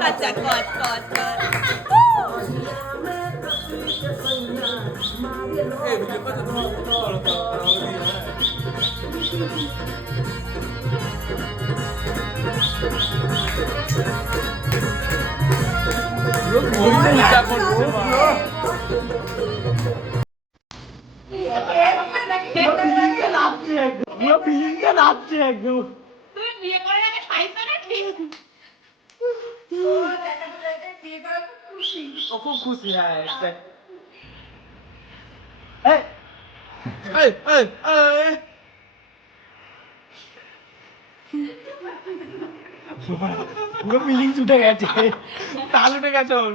কাঁচা কট কট কট নাচছে একদম তুই বিয়ে করে আগে খাইছ না ঠিক খুব খুশি হ্যাঁ পুরো ফিলিংস উঠে গেছে তাল উঠে গেছে ওর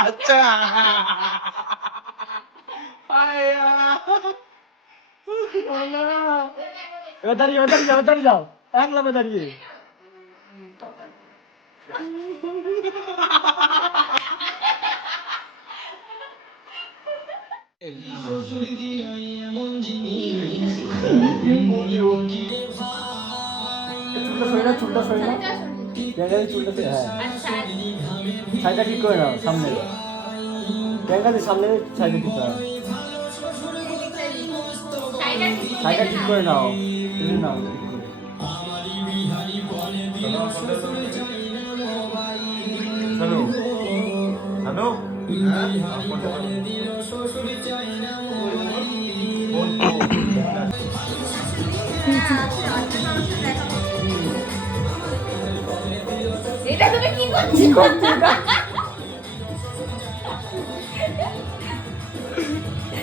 আচ্ছা এবার দাঁড়িয়ে যাও এক লাভে দাঁড়িয়ে চুলটা সই না চুলটা হ্যাঁ ছাইটা ঠিক করে নাও সামনে ব্যাংকাতে সামনে ছাইটা ঠিক করো ছাইটা ঠিক করে নাও তুমি নাও হ্যালো হ্যালো এটা তুমি কি করছো